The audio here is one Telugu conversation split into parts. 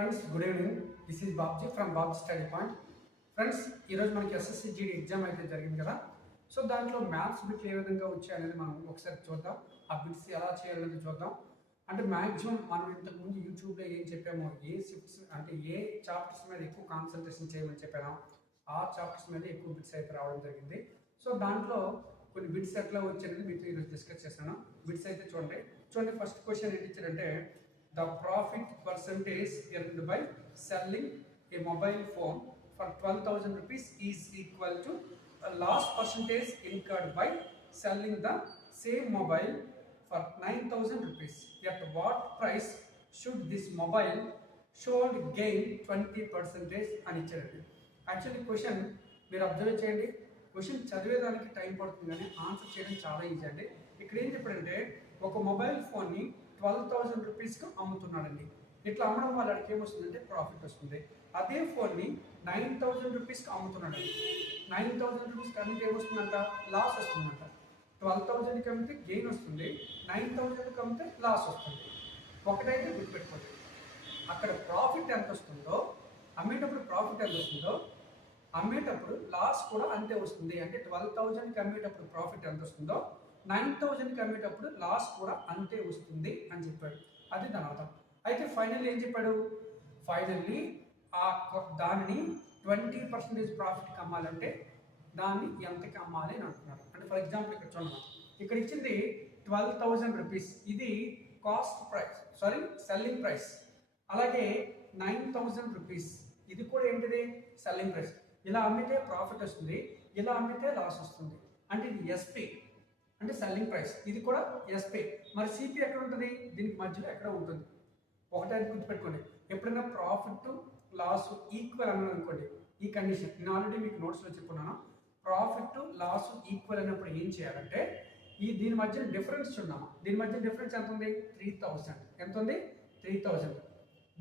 Friends good evening. This is Babji from Babji study point. Friends ఈరోజు మనకి ఎస్ఎస్సి జీడీ ఎగ్జామ్ అయితే జరిగింది కదా. సో దాంట్లో మ్యాథ్స్ బిట్లు ఏ విధంగా వచ్చాయనేది మనం ఒకసారి చూద్దాం. ఆ బిట్స్ ఎలా చేయాలనేది చూద్దాం. అంటే మ్యాక్సిమం మనం ఇంతకుముందు యూట్యూబ్లో ఏం చెప్పామో, ఏ షిఫ్ట్స్ అంటే ఏ చాప్టర్స్ మీద ఎక్కువ కాన్సన్ట్రేషన్ చేయమని చెప్పాను, ఆ చాప్టర్స్ మీద ఎక్కువ బిట్స్ అయితే రావడం జరిగింది. సో దాంట్లో కొన్ని బిట్స్ ఎట్లా వచ్చాయనేది మీతో ఈరోజు డిస్కస్ చేశాను. బిట్స్ అయితే చూడండి ఫస్ట్ క్వశ్చన్ ఏంటి ఇచ్చారంటే, the profit percentage earned by selling a mobile phone for 12,000 rupees is equal to a loss percentage incurred by selling the same mobile for 9,000 rupees. At what price should this mobile should gain 20% అని ఇచ్చారండి. యాక్చువల్లీ క్వశ్చన్ మీరు అబ్జర్వ్ చేయండి. క్వశ్చన్ చదివేదానికి టైం పడుతుంది కానీ ఆన్సర్ చేయడం చాలా ఈజీ అండి. ఇక్కడ ఏం చెప్పారంటే, ఒక మొబైల్ ఫోన్ని 12,000 రూపీస్కి అమ్ముతున్నాడండి. ఇట్లా అమ్మడం వల్ల ఏమొస్తుందంటే ప్రాఫిట్ వస్తుంది. అదే ఫోన్ని 9,000 రూపీస్కి అమ్ముతున్నాడండి. 9,000 రూపీస్కి అమ్మితే ఏమొస్తుందంట? లాస్ వస్తుందంట. 12,000కి అమ్మితే గెయిన్ వస్తుంది, 9,000కి అమ్మితే లాస్ వస్తుంది. ఒకటైతే గుర్తుపెట్టుకోండి, అక్కడ ప్రాఫిట్ ఎంత వస్తుందో, అమ్మేటప్పుడు ప్రాఫిట్ ఎంత వస్తుందో, అమ్మేటప్పుడు లాస్ కూడా అంతే వస్తుంది. అంటే 12,000కి అమ్మేటప్పుడు ప్రాఫిట్ ఎంత వస్తుందో, 9,000కి అమ్మేటప్పుడు లాస్ కూడా అంతే వస్తుంది అని చెప్పాడు. అది దాని అర్థం. అయితే ఫైనల్లీ ఏం చెప్పాడు? ఫైనల్లీ దానిని 20% ప్రాఫిట్కి అమ్మాలంటే దాన్ని ఎంతకి అమ్మాలి అని అంటున్నారు. అంటే ఫర్ ఎగ్జాంపుల్ ఇక్కడ చూడండి, ఇక్కడ ఇచ్చింది 12,000 రూపీస్. ఇది కాస్ట్ ప్రైస్, సెల్లింగ్ ప్రైస్. అలాగే 9,000 రూపీస్ ఇది కూడా ఏంటిది? Selling price. ఇలా అమ్మితే ప్రాఫిట్ వస్తుంది, ఇలా అమ్మితే లాస్ వస్తుంది. అంటే ఇది ఎస్పీ అంటే సెల్లింగ్ ప్రైస్, ఇది కూడా ఎస్పీ. మరి సిపి ఎక్కడ ఉంటుంది? దీనికి మధ్యలో ఎక్కడ ఉంటుంది. ఒకటైతే గుర్తుపెట్టుకోండి, ఎప్పుడైనా ప్రాఫిట్ లాస్ ఈక్వల్ అన్నాను అనుకోండి, ఈ కండిషన్ నేను ఆల్రెడీ మీకు నోట్స్లో చెప్పుకున్నాను. ప్రాఫిట్ లాస్ ఈక్వల్ అయినప్పుడు ఏం చేయాలంటే, దీని మధ్య డిఫరెన్స్ చూద్దాము. దీని మధ్య డిఫరెన్స్ ఎంత ఉంది? 3,000. ఎంత ఉంది? 3,000.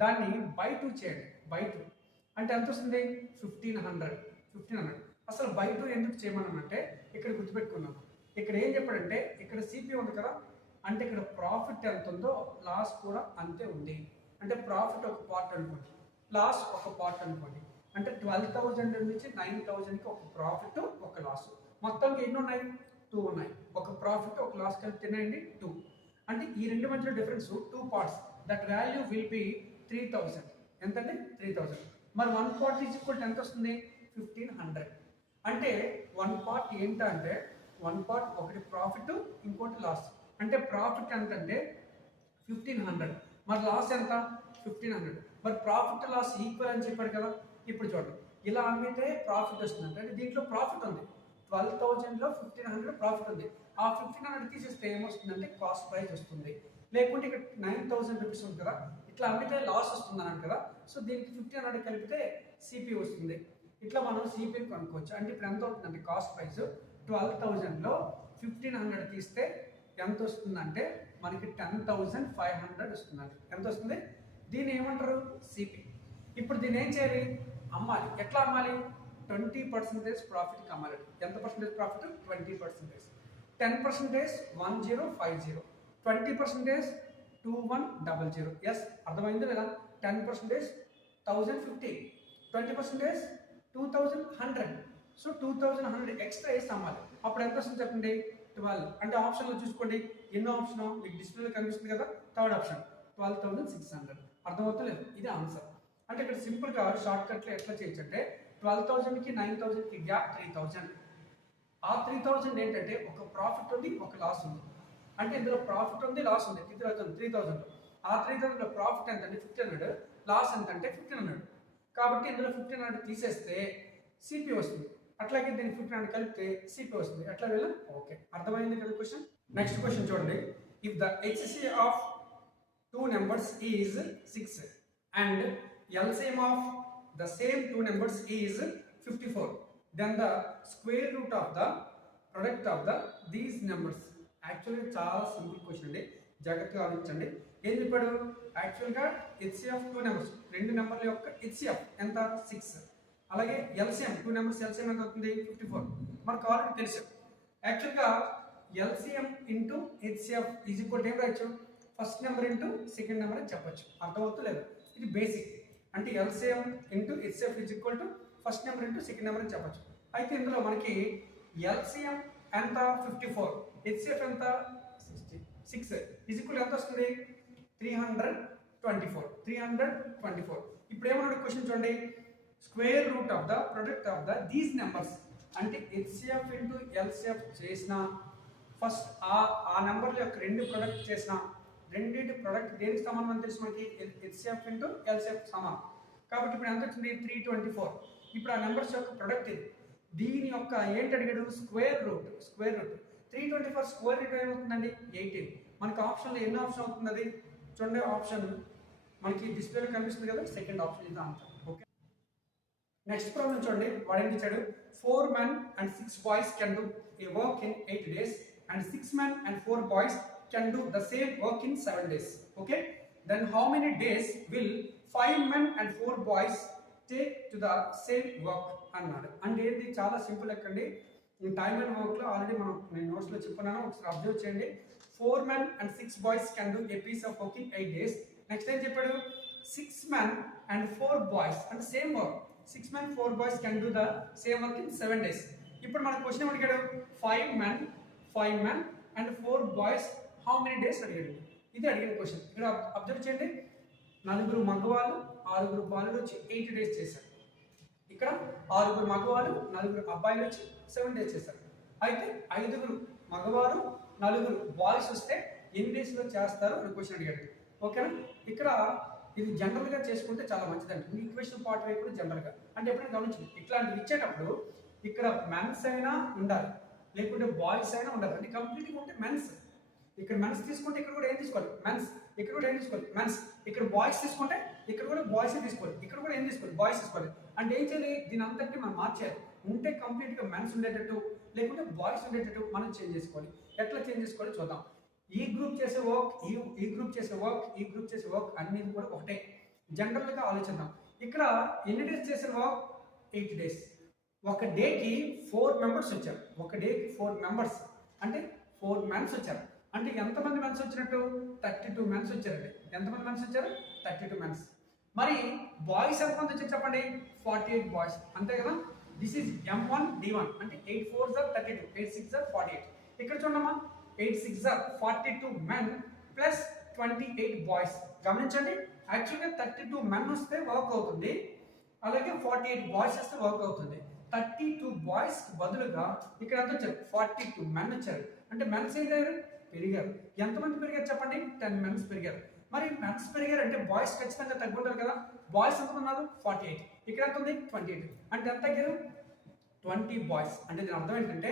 దాన్ని బై 2 చేయండి. బై 2 అంటే ఎంత వస్తుంది? 1,500. అసలు బై 2 ఎందుకు చేయమన్నానంటే, ఇక్కడ గుర్తుపెట్టుకున్నాము. ఇక్కడ ఏం చెప్పాడంటే, ఇక్కడ సిపి ఉంది కదా, అంటే ఇక్కడ ప్రాఫిట్ ఎంత ఉందో లాస్ కూడా అంతే ఉంది. అంటే ప్రాఫిట్ ఒక పార్ట్ అనుకోండి, లాస్ ఒక పార్ట్ అనుకోండి. అంటే 12,000 నుంచి 9,000కి ఒక ప్రాఫిట్ ఒక లాస్. మొత్తంగా ఎన్ని ఉన్నాయి? 2 ఉన్నాయి. ఒక ప్రాఫిట్ ఒక లాస్ కలిపి తినేయండి 2. అంటే ఈ రెండు మధ్యలో difference 2 parts. That value will be 3,000. ఎంతండి? 3,000. మరి 1 పార్ట్ ఈజ్ ఈక్వల్ ఎంత వస్తుంది? 1,500. అంటే 1 పార్ట్ ఏంటంటే, 1 పార్ట్ ఒకటి ప్రాఫిట్, ఇంకోటి లాస్. అంటే ప్రాఫిట్ ఎంత అంటే 1,500, మరి లాస్ ఎంత? 1,500. మరి ప్రాఫిట్ లాస్ ఈక్వల్ అని చెప్పాడు కదా. ఇప్పుడు చూడండి, ఇలా అమ్మితే ప్రాఫిట్ వస్తుంది అంటే దీంట్లో ప్రాఫిట్ ఉంది. 12,000లో 1,500 ప్రాఫిట్ ఉంది. ఆ 1,500 తీసేస్తే ఏమొస్తుందంటే కాస్ట్ ప్రైస్ వస్తుంది. లేకుంటే ఇక్కడ 9,000 రూపీస్ ఉంది కదా, ఇట్లా అమ్మితే లాస్ వస్తుంది అన్నాడు కదా. సో దీనికి 1,500 కలిపితే సిపి వస్తుంది. ఇట్లా మనం సిపిని కనుక్కోవచ్చు. అంటే ఇప్పుడు ఎంత అవుతుందంటే కాస్ట్ ప్రైస్ 12,000లో 1,500 తీస్తే ఎంత వస్తుందంటే మనకి 10,500 వస్తుందండి. ఎంత వస్తుంది? దీన్ని ఏమంటారు? సిపి. ఇప్పుడు దీన్ని ఏం చేయాలి? అమ్మాలి. ఎట్లా అమ్మాలి? 20% ప్రాఫిట్కి అమ్మాలి. ఎంత పర్సెంటేజ్ ప్రాఫిట్? 20%. 10% 1050, 20% 2100. ఎస్, అర్థమైంది లేదా? 10% 1,050, 20% 2,100. సో 2,100 ఎక్స్ట్రా వేసి అమ్మాలి. అప్పుడు ఎంత వస్తుంది చెప్పండి? 12. అంటే ఆప్షన్లో చూసుకోండి, ఎన్నో ఆప్షన్ మీకు డిస్ప్లేలో కనిపిస్తుంది కదా, థర్డ్ ఆప్షన్ 12,600. అర్థమవుతలేదు? ఇది ఆన్సర్. అంటే ఇక్కడ సింపుల్గా షార్ట్ కట్లో ఎట్లా చేయొచ్చు అంటే, 12,000కి 9,000కి గ్యాప్ 3,000. ఆ 3,000 ఏంటంటే ఒక ప్రాఫిట్ ఉంది, ఒక లాస్ ఉంది. అంటే ఇందులో ప్రాఫిట్ ఉంది, లాస్ ఉంది. 3,000. ఆ 3,000లో ప్రాఫిట్ ఎంత అంటే 1,500, లాస్ ఎంత అంటే 1,500. కాబట్టి ఇందులో 1,500 తీసేస్తే సిపి వస్తుంది. అట్లాగే దీన్ని 1,500 కలిపితే సిపి వస్తుంది. అట్లా వెళ్ళాం. ఓకే, అర్థమైంది కదా క్వశ్చన్. నెక్స్ట్ క్వశ్చన్ చూడండి. If the HCF of 2 numbers is 6 and LCM of the same 2 numbers is 54, then the square root of the product of these numbers. యాక్చువల్గా చాలా సింపుల్ క్వశ్చన్ అండి, జాగ్రత్తగా ఆలోచించండి. ఏం చెప్పాడు? యాక్చువల్గా హెచ్సిఎఫ్ 2 numbers, 2 నెంబర్ల యొక్క హెచ్సిఎఫ్ ఎంత? 6. అలాగే ఎల్సిఎం 2 numbers ఎల్సిఎం ఎంత అవుతుంది? 54. మనకు ఆల్రెడీ తెలుసు. యాక్చువల్గా LCM into HCF is equal ఏం రాయొచ్చు? First number into second number అని చెప్పొచ్చు. అర్థమవుతూ లేదు? ఇది బేసిక్. అంటే LCM into HCF is equal to first number into second number అని చెప్పచ్చు. అయితే ఇందులో మనకి ఎల్సిఎం ఎంత 54, హెచ్సిఎఫ్ ఎంత 66 ఈజ్ ఈక్వల్ ఎంత వస్తుంది 324. ఇప్పుడు ఏమన్నాడు క్వశ్చన్ చూడండి, square root of the product of the these numbers అంటే హెచ్సిఎఫ్ ఇంటూ ఎల్సిఎఫ్ చేసిన ఫస్ట్ ఆ నెంబర్ల యొక్క రెండు ప్రొడక్ట్ చేసిన రెండింటి ప్రొడక్ట్ దేనికి సమానం అని తెలుసు మనకి, హెచ్సిఎఫ్ ఇంటూ ఎల్సిఎఫ్ సమానం. కాబట్టి ఇప్పుడు ఎంత వచ్చింది 324. ఇప్పుడు ఆ నెంబర్స్ యొక్క ప్రొడక్ట్ ఇది. దీని యొక్క ఏంటి అడిగాడు, స్క్వేర్ రూట్ 324 స్క్వేర్ రూట్ ఏమవుతుందండి 18. మనకి ఆప్షన్లో ఎన్ని ఆప్షన్ అవుతుంది అది చూడండి, ఆప్షన్ మనకి డిస్ప్లేలో కనిపిస్తుంది కదా, సెకండ్ ఆప్షన్ ఇది అంతా. ఓకే, నెక్స్ట్ ప్రాబ్లం చూడండి, వాడు ఏం ఇచ్చాడు, 4 men and 6 boys can do a work in 8 days and 6 men and 4 boys can do the same work in 7 days. Okay, then how many days will 5 men and 4 boys take to the same work అన్నాడు. అంటే ఇది చాలా సింపుల్ ఎక్కండి, టైమ్ అండ్ వర్క్లో ఆల్రెడీ నేను నోట్స్లో చెప్పుకున్నాను, ఒకసారి అబ్జర్వ్ చేయండి. 4 men and 6 boys can do a piece of work in 8 days. Next ఏం చెప్పాడు, 6 men and 4 boys అంటే same work, 6 men 4 boys can do the same work in 7 days. ఇప్పుడు మన question ఏమడిగాడు, 5 men and 4 boys how many days అడిగాడు. ఇది అడిగిన క్వశ్చన్. ఇక్కడ అబ్జర్వ్ చేయండి, 4 మగవాళ్ళు 6 బాలులు వచ్చి 8 days చేశారు. ఇక్కడ 6 మగవాళ్ళు 4 అబ్బాయిలు వచ్చి 7 days చేశారు. అయితే 5 మగవారు 4 బాయ్స్ వస్తే ఎన్ని డేస్లో చేస్తారు అని క్వశ్చన్ అడిగాడు. ఓకేనా, ఇక్కడ ఇది జనరల్గా చేసుకుంటే చాలా మంచిదండి. ఈక్వేషన్ పార్ట్ వైపు కూడా జనరల్గా అంటే ఎప్పుడైనా గమనించండి, ఇట్లాంటివి ఇచ్చేటప్పుడు ఇక్కడ మెన్స్ అయినా ఉండాలి లేకుంటే బాయ్స్ అయినా ఉండాలి. అంటే కంప్లీట్గా ఉంటే మెన్స్, ఇక్కడ మెన్స్ తీసుకుంటే ఇక్కడ కూడా ఏం తీసుకోవాలి మెన్స్, ఇక్కడ కూడా ఏం తీసుకోవాలి మెన్స్, ఇక్కడ బాయ్స్ తీసుకుంటే ఇక్కడ కూడా బాయ్స్ తీసుకోవాలి, ఇక్కడ కూడా ఏం తీసుకోవాలి బాయ్స్ తీసుకోవాలి. అంటే ఏం చేయాలి, దీని అంతటి మనం మార్చేయాలి. ఉంటే కంప్లీట్గా మెన్స్ ఉండేటట్టు లేకుంటే బాయ్స్ ఉండేటట్టు మనం చేంజ్ చేసుకోవాలి. ఎట్లా చేంజ్ చేసుకోవాలి చూద్దాం. ఈ గ్రూప్ చేసే వర్క్ ఈ గ్రూప్ చేసే వర్క్ అన్ని కూడా ఒకటే. జనరల్గా ఆలోచిద్దాం. ఇక్కడ ఎన్ని డేస్ చేసే వర్క్ 8 days. ఒక డేకి 4 members వచ్చారు, ఒక డేకి 4 members అంటే 4 men వచ్చారు. అంటే ఎంతమంది మెన్స్ వచ్చినట్టు 32 men వచ్చారండి. ఎంతమంది మెన్స్ వచ్చారు 32 men. మరి బాయ్స్ ఎంతమంది వచ్చారు చెప్పండి, 48 boys అంతే కదా. దిస్ ఈజ్ M1 D1 అంటే 8 4s are 32, 8 6s are 48. ఇక్కడ చూడమ్మా 8 6s are 42 men plus 28 boys. గమనించండి, యాక్చువల్గా 32 men వస్తే వర్క్ అవుతుంది, అలాగే 48 boys వస్తే వర్క్ అవుతుంది. 32 boys బదులుగా ఇక్కడ ఎంత వచ్చారు 42 men వచ్చారు. అంటే మెన్స్ ఏదైనా పెరిగారు. ఎంతమంది పెరిగారు చెప్పండి, 10 men పెరిగారు. మరి మెన్స్ పెరిగారు అంటే బాయ్స్ ఖచ్చితంగా తగ్గుంటారు కదా. బాయ్స్ ఎంత ఉన్నారు 48, ఇక్కడ ఎంత ఉంది 28, అంటే ఎంత తగ్గారు 20 boys. అంటే దీని అర్థం ఏంటంటే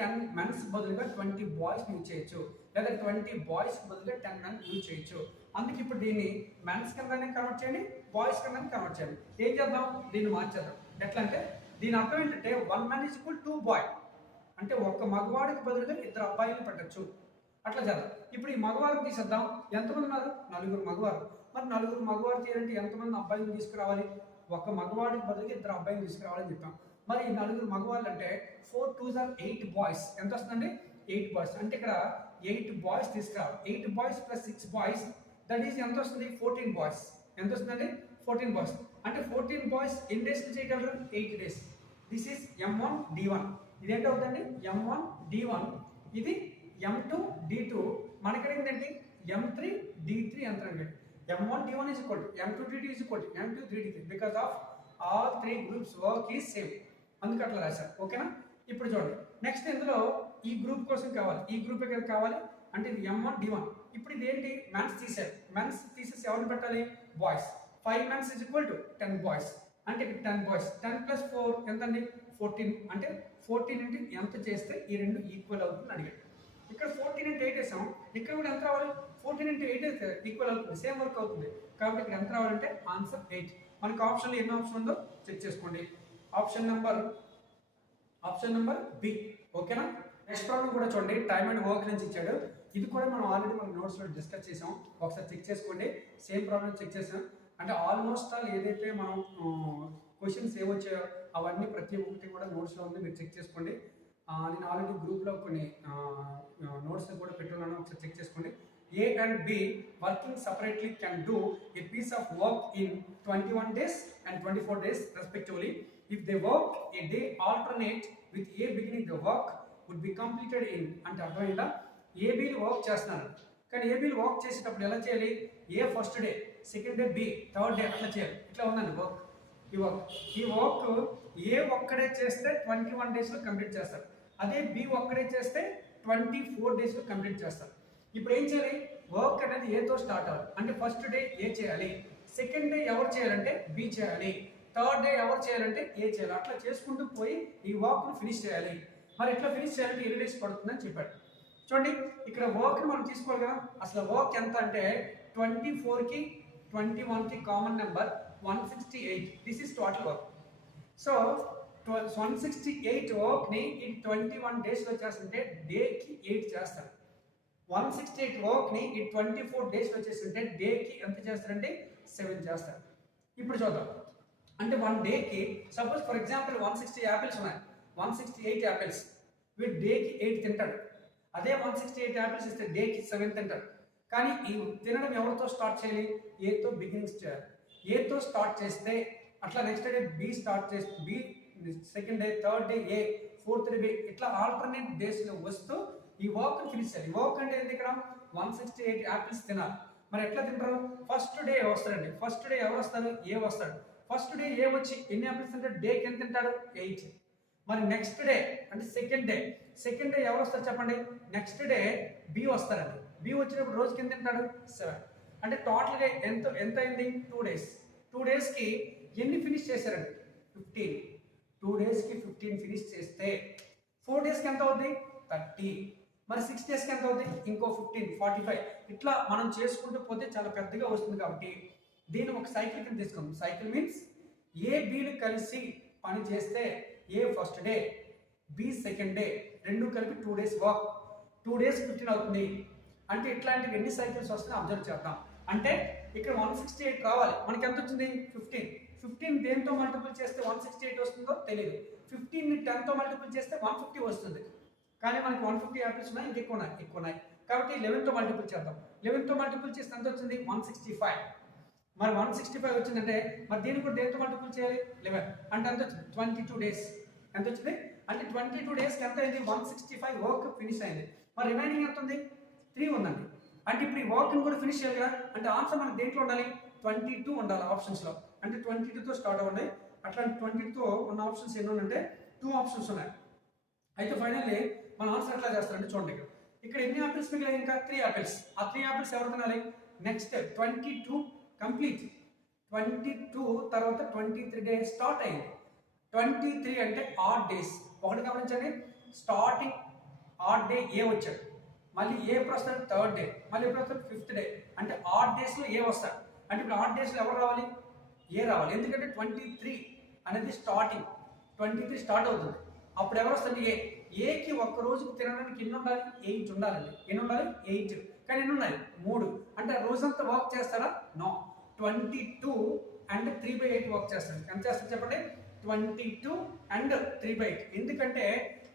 10 men బదులుగా 20 boys యూజ్ చేయొచ్చు, లేదా 20 boys బదులుగా 10 men యూజ్ చేయొచ్చు. అందుకే ఇప్పుడు దీన్ని మెన్స్ కిందనే కన్వర్ట్ చేయండి, బాయ్స్ కింద కన్వర్ట్ చేయండి. ఏం చేద్దాం, దీన్ని మార్చేద్దాం. ఎట్లా అంటే దీని అర్థం ఏంటంటే 1 man is equal to 2 boy, అంటే ఒక మగవాడికి బదులుగా 2 అబ్బాయిలు పెట్టచ్చు. అట్లా చేద్దాం. ఇప్పుడు ఈ మగవారిని తీసేద్దాం. ఎంతమంది ఉన్నారు 4 మగవారు. మరి 4 మగవారు తీయాలంటే ఎంతమంది అబ్బాయిలు తీసుకురావాలి, ఒక మగవాడికి బదులుగా 2 అబ్బాయిలు తీసుకురావాలని చెప్పాం. మరి 4 మగవాళ్ళు అంటే 4 2s are 8 boys. ఎంత వస్తుందండి 8 boys. అంటే ఇక్కడ 8 boys తీసుకురావాలి. 8 boys plus 6 boys that is ఎంత వస్తుంది 14 boys. ఎంత వస్తుందండి 14 boys. అంటే 14 boys ఎన్ని డేస్ చేయగలరు 8 days. This is M1 D1. ఇది ఏంటవుతుంది M1 D1, ఇది M2 D2. మనకి ఏంటంటే M3 D3 ఎంత అంటే M1 D1 is equal to M2 D2 is equal to M2 3D3 because of all 3 groups work is same. అందుకే అట్లా రాశారు. ఓకేనా, ఇప్పుడు చూడండి నెక్స్ట్ ఇందులో ఈ గ్రూప్ కోసం కావాలి, ఈ గ్రూప్ ఎక్కడ కావాలి అంటే ఇది M1 D1. ఇప్పుడు ఇది ఏంటి మెన్స్ తీసారు, మెన్స్ తీసేసి ఎవరిని పెట్టాలి boys. 5 men is equal to 10 boys. అంటే 10 boys 10 plus 4 ఎంత అండి 14. అంటే 14 ఇంటూ ఎంత చేస్తే ఈ రెండు ఈక్వల్ అవుతుంది అడిగాడు. ఇక్కడ 14 into 8 వేసాం, ఇక్కడ కూడా ఎంత రావాలి 14 into 8 అయితే ఈక్వల్ అవుతుంది, సేమ్ వర్క్ అవుతుంది. కాబట్టి ఇక్కడ ఎంత రావాలంటే ఆన్సర్ 8. మనకి ఆప్షన్లో ఎన్ని ఆప్షన్ ఉందో చెక్ చేసుకోండి. Option number B. ఓకేనా, నెక్స్ట్ ప్రాబ్లం కూడా చూడండి, టైమ్ అండ్ వర్క్ నుంచి ఇచ్చాడు. ఇది కూడా మనం ఆల్రెడీ మన నోట్స్లో డిస్కస్ చేసాం, ఒకసారి చెక్ చేసుకోండి. సేమ్ ప్రాబ్లం చెక్ చేసాం. అంటే ఆల్మోస్ట్ ఆల్ ఏదైతే మనం క్వశ్చన్స్ ఏవచ్చాయో అవన్నీ ప్రతి ఒక్కటి కూడా నోట్స్లో ఉంది, మీరు చెక్ చేసుకోండి. నేను ఆల్రెడీ గ్రూప్లో కొన్ని నోట్స్ కూడా పెట్టున్నాను, ఒకసారి చెక్ చేసుకోండి. A and B working separately can do a piece of work in 21 days and 24 days respectively. If they work a day alternate with A beginning the work would be completed in అంటే అర్థమైందా ఏబీలు వర్క్ చేస్తున్నారు కానీ ఏబీలు వర్క్ చేసేటప్పుడు ఎలా చేయాలి A first day second day B third day అట్లా చేయాలి ఇట్లా ఉందండి వర్క్ ఈ వర్క్ ఏ ఒక్కడే చేస్తే 21 డేస్లో కంప్లీట్ చేస్తారు అదే బి ఒక్కడే చేస్తే 24 డేస్లో కంప్లీట్ చేస్తారు ఇప్పుడు ఏం చేయాలి వర్క్ అనేది ఏతో స్టార్ట్ అవ్వాలి అంటే ఫస్ట్ డే ఏ చేయాలి సెకండ్ డే ఎవరు చేయాలంటే బి చేయాలి థర్డ్ డే ఎవరు చేయాలంటే ఏ చేయాలి అట్లా చేసుకుంటూ పోయి ఈ వర్క్ను ఫినిష్ చేయాలి మరి ఎట్లా ఫినిష్ చేయాలంటే ఎన్ని డేస్ పడుతుందని చెప్పాడు చూడండి ఇక్కడ వర్క్ని మనం తీసుకోవాలి కదా అసలు వర్క్ ఎంత అంటే 24కి 21కి common number 168 this is total work so 168 వర్క్ని ఇన్ 21 డేస్లో చేస్తుంటే డేకి 8 చేస్తారు 168 వర్క్ని ఈ 24 డేస్లో చేస్తుంటే డేకి ఎంత చేస్తారంటే 7 చేస్తారు ఇప్పుడు చూద్దాం అంటే 1 డేకి సపోజ్ ఫర్ ఎగ్జాంపుల్ 160 యాపిల్స్ ఉన్నాయి 168 యాపిల్స్ వీడు డేకి 8 తింటాడు అదే 168 యాపిల్స్ ఇస్తే డేకి 7 తింటాడు కానీ ఈ తినడం ఎవరితో స్టార్ట్ చేయాలి ఏతో బిగినింగ్స్ చేయాలి ఏతో స్టార్ట్ చేస్తే అట్లా నెక్స్ట్ డే బి స్టార్ట్ చేస్తే B second day third day A fourth day B ఇట్లా ఆల్టర్నేట్ డేస్లో వస్తూ ఈ వర్క్ ఫినిష్ చేయాలి వర్క్ అంటే ఏంటి ఇక్కడ 168 యాపిల్స్ తినాలి మరి ఎట్లా తింటారు ఫస్ట్ డే వస్తారండి ఫస్ట్ డే ఎవరు వస్తారు ఏ వస్తాడు ఫస్ట్ డే ఏ వచ్చి ఎన్ని యాపిల్స్ తింటాడు డేకి ఎంత తింటాడు 8 మరి నెక్స్ట్ డే అంటే సెకండ్ డే ఎవరు వస్తారు చెప్పండి నెక్స్ట్ డే బి వస్తారండి బి వచ్చినప్పుడు రోజుకి ఎంత తింటాడు 7 అంటే టోటల్గా ఎంత అయింది 2 డేస్ 2 డేస్కి ఎన్ని ఫినిష్ చేశారండి 15 2 డేస్కి 15 ఫినిష్ చేస్తే 4 డేస్కి ఎంత అవుతుంది 30 మరి 6 డేస్కి ఎంత అవుతుంది ఇంకో 15 45 ఇట్లా మనం చేసుకుంటూ పోతే చాలా పెద్దగా వస్తుంది కాబట్టి దీన్ని ఒక సైకిల్ కింద తీసుకుందాం సైకిల్ మీన్స్ ఏ బీలు కలిసి పని చేస్తే A first day B second day రెండు కలిపి 2 డేస్ వర్క్ 2 డేస్ 15 అవుతుంది అంటే ఇట్లాంటివి ఎన్ని సైకిల్స్ వస్తున్నాయి అబ్జర్వ్ చేద్దాం అంటే ఇక్కడ 168 రావాలి మనకి ఎంత వచ్చింది 15 దేంతో మల్టిపుల్ చేస్తే 168 వస్తుందో తెలియదు 15ని 10తో మల్టిపుల్ చేస్తే 150 వస్తుంది కానీ మనకి 150 యాపిల్స్ ఉన్నాయి ఇంకెక్కువ ఉన్నాయి కాబట్టి 11తో మల్టిపుల్ చేద్దాం 11తో మల్టిపుల్ చేస్తే ఎంత వచ్చింది 165 మరి 165 వచ్చిందంటే మరి దీన్ని కూడా దేంతో మల్టిపుల్ చేయాలి 11 అంటే ఎంత వచ్చింది 22 డేస్ ఎంత వచ్చింది అంటే 22 డేస్కి ఎంత అయింది 165 వర్క్ ఫినిష్ అయింది మరి రిమైనింగ్ ఎంత ఉంది 3 ఉందండి అంటే ఇప్పుడు ఈ వర్క్ని కూడా ఫినిష్ చేయాలి కదా అంటే ఆన్సర్ మనకి దేంట్లో ఉండాలి 22 ఉండాలి ఆప్షన్స్లో అంటే 22తో స్టార్ట్ అవ్వండి అట్లా 22తో ఉన్న ఆప్షన్స్ ఎన్ని ఉన్నాయంటే 2 ఆప్షన్స్ ఉన్నాయి అయితే ఫైనల్లీ మన ఆన్సర్ ఎట్లా చేస్తారంటే చూడండి ఇక్కడ ఎన్ని యాపిల్స్ మిగిలాయి ఇంకా 3 యాపిల్స్ ఆ 3 యాపిల్స్ ఎవరు తినాలి నెక్స్ట్ 22 కంప్లీట్ 22 తర్వాత 23 డేస్ స్టార్ట్ అయింది 23 అంటే ఆడ్ డేస్ ఒకటి గమనించండి స్టార్టింగ్ ఆడ్ డే ఏ వచ్చాడు మళ్ళీ ఏ ఎప్పుడు వస్తాడు థర్డ్ డే మళ్ళీ ఎప్పుడు వస్తాడు 5th డే అంటే ఆడ్ డేస్లో ఏ వస్తాడు అంటే ఇప్పుడు ఆడ్ డేస్లో ఎవరు రావాలి ఏ రావాలి ఎందుకంటే 23 అనేది స్టార్టింగ్ 23 స్టార్ట్ అవుతుంది అప్పుడు ఎవరు వస్తుంది ఏకి ఒక్క రోజుకి తినడానికి ఎన్ని ఉండాలి 8 ఉండాలండి ఎన్ని ఉండాలి 8 కానీ ఎన్ని ఉన్నాయి 3 అంటే రోజంతా వర్క్ చేస్తారా నో 22 అండ్ 3/8 వర్క్ చేస్తారు ఎంత చేస్తారు చెప్పండి 22 అండ్ 3/8 ఎందుకంటే